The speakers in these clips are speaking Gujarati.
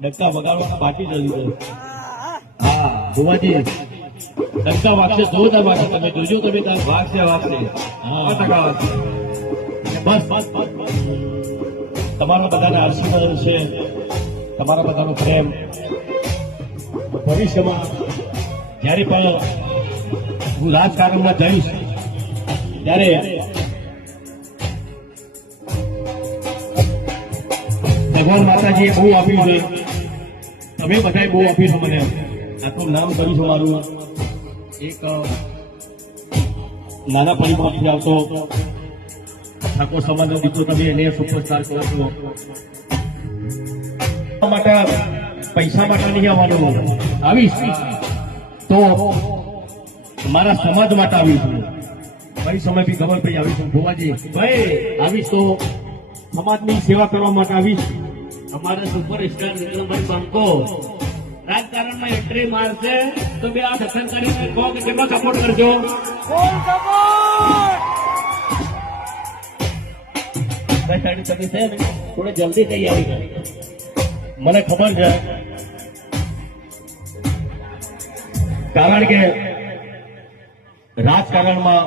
ડંકા વગાડવાના બાકી જ હજુ. હા ભુવાજી ડંકા વાગશે, જોરદાર વાગશે. તમે જોજો, તમે વાગશે વાગશે. હા બસ બસ બસ. તમારા બધાના આશીર્વાદ છે, તમારા બધાનો પ્રેમ. ભવિષ્યમાં જયારે પણ હું રાજકારણમાં જઈશ ત્યારે ભગવાન માતાજીએ બહુ આપ્યું છે, તમે બધાએ બહુ આપ્યું છે મને. આટલું નામ કર્યું છે મારું. એક નાના પરિવારથી આવતો ઠાકોર સમાજનો દીકરો, તમે એને સુપરસ્ટાર કરો છો. માટે પૈસા માટે નહીં આવવાનું. આવીશ તો મારા સમાજ માટે આવીશું. ભાઈ સમય બી ખબર પડી આવીશું. ભુવાજી ભાઈ આવીશ તો સમાજની સેવા કરવા માટે આવીશ. અમારા સુપરસ્ટાર વિક્રમભાઈ બંકો રાજકારણમાં એન્ટ્રી મારશે તો બે આ સત્સંગ કરીને કહો કે કેટલો સપોર્ટ કરજો. થોડી જલ્દી તૈયારી કરી. મને ખબર છે, કારણ કે રાજકારણમાં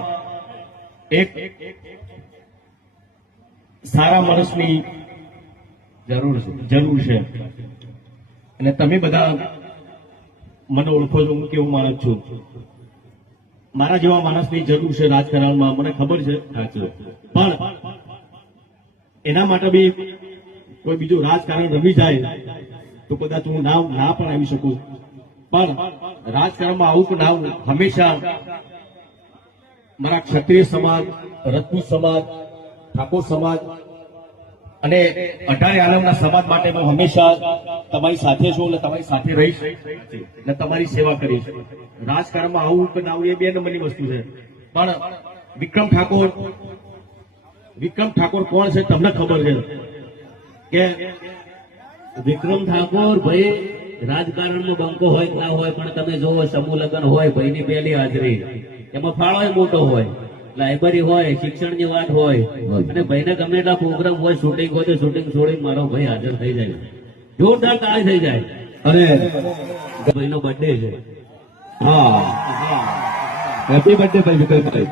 એક સારા માણસની જરૂર છે. અને તમે બધા મને ઓળખો છો, હું કેવું માણસ છું. મારા જેવા માણસની જરૂર છે રાજકારણમાં, મને ખબર છે. પણ એના માટે બી કોઈ બીજું રાજકારણ રમી જાય તો કદાચ હું ના પણ આવી શકું. પણ રાજકારણમાં આવું પણ આવું હંમેશા મારા ક્ષત્રિય સમાજ, રજપૂત સમાજ, ઠાકોર સમાજ અને 18 આલમના સમાજ માટે હું હંમેશા તમારી સાથે છું અને તમારી સાથે રહીશ અને તમારી સેવા કરીશ. રાજકારણમાં આવું કે ના આવું એ બે નંબરની વસ્તુ છે. પણ વિક્રમ ઠાકોર કોણ છે તમને ખબર છે કે વિક્રમ ઠાકોર ભાઈ રાજકારણમાં બંકો હોય કે ના હોય, પણ તમે જોવો સમૂહ લગ્ન હોય, ભાઈની પહેલી હાજરી, એમાં ફાળો મોટો હોય, લાઇબ્રેરી હોય, શિક્ષણની વાત હોય, અને ભાઈને ગમે એટલા પ્રોગ્રામ હોય, શૂટિંગ હોય તો શૂટિંગ છોડીને મારો ભાઈ હાજર થઈ જાય, જોરદાર તાળી થઈ જાય. અને ભાઈનો બર્થડે છે. હા હેપી બર્થડે ભાઈ વિક્રમભાઈ.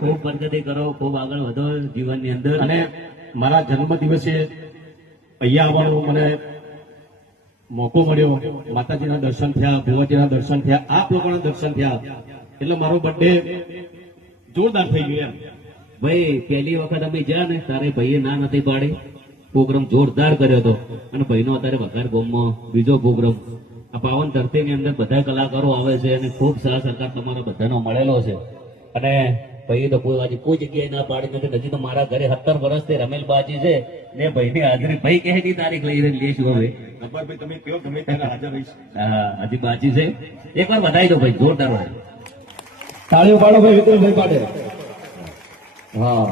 ખૂબ પ્રગતિ કરો, ખૂબ આગળ વધો જીવનની અંદર. અને મારા જન્મ દિવસે અહીંયા આવવાનો મને મોકો મળ્યો. માતાજીના દર્શન થયા, ભુવાજીના દર્શન થયા, આપ લોકોના દર્શન થયા, એટલે મારો બર્થડે જોરદાર થઈ ગયો. ભાઈ પહેલી વખત અમે ગયા ને તારે ભાઈએ ના નથી પાડી, પ્રોગ્રામ જોરદાર કર્યો હતો. અને ભાઈનો અત્યારે વઘાર ગામમાં બીજો પ્રોગ્રામ. આ પાવન ધરતીની અંદર બધા કલાકારો આવે છે અને ખૂબ સારા સરકાર તમારો બધાનો મળેલો છે. અને ભાઈ તો કોઈ જગ્યાએ ના પાડી નથી. હજી તો મારા ઘરે 17 વર્ષથી રમેલબાજી છે ને ભાઈની હાજરી ભાઈ કહે તારીખ લઈને લઈશું. હવે ભાઈ તમે કયો ગમે ત્યારે હાજર રહીશ. હા હજી બાજી છે. એકવાર વધારી દો ભાઈ, જોરદાર હોય. તાળીઓ પાડો ભાઈ, વિક્રમભાઈ પાડે. હા